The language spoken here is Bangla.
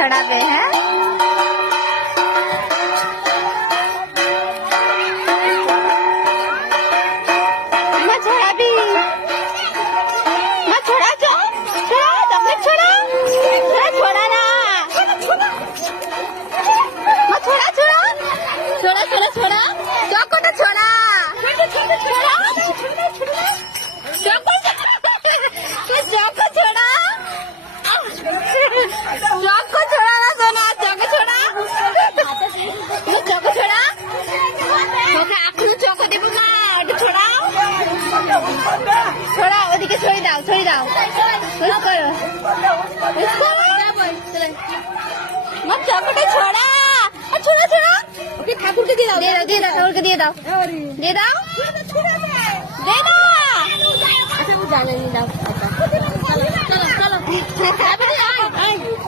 ছড়াবে। হ্যাঁ মা ছড়াবি, মা ছড়া, ছড়া চকলেট ছড়া, ছড়া না মা, ছড়া ছড়া ছড়া ছড়া ছড়া চকটা ছড়া, ছড়া ওদিকে ছড়িয়ে দাও, ছড়িয়ে দাও, চকটা ছড়া, ছড়া ছড়া ওকে ঠাকুরকে দিয়ে দাও, দিয়ে দাও, দিয়ে দাও, ঠাকুরকে দিয়ে দাও, দিয়ে দাও, দিয়ে দাও। আচ্ছা ও জানে, দাও। চলো চলো চলো